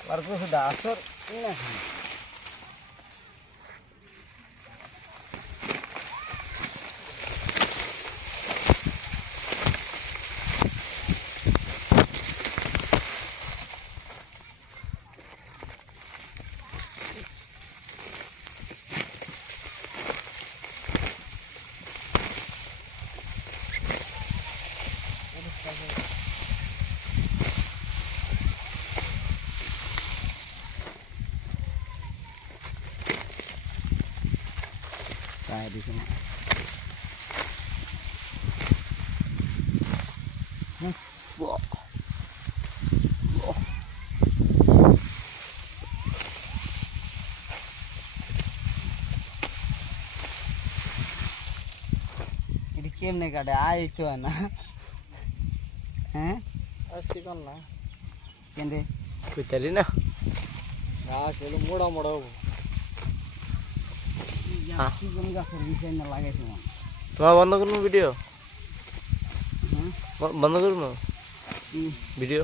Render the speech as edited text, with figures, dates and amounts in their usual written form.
আবার কিছু দাসর না kayak di sini. Wah. Wah. Ini কেমনে কাটে আইছো না হ্যাঁ আসছি কোন না কেন্দে কইতালি না গাছ হলো মোড়া মোড়া হবো কি কোন গাছের বিষয় না লাগাইছো তোমার বন্ধ করুন ভিডিও বন্ধ করুন ভিডিও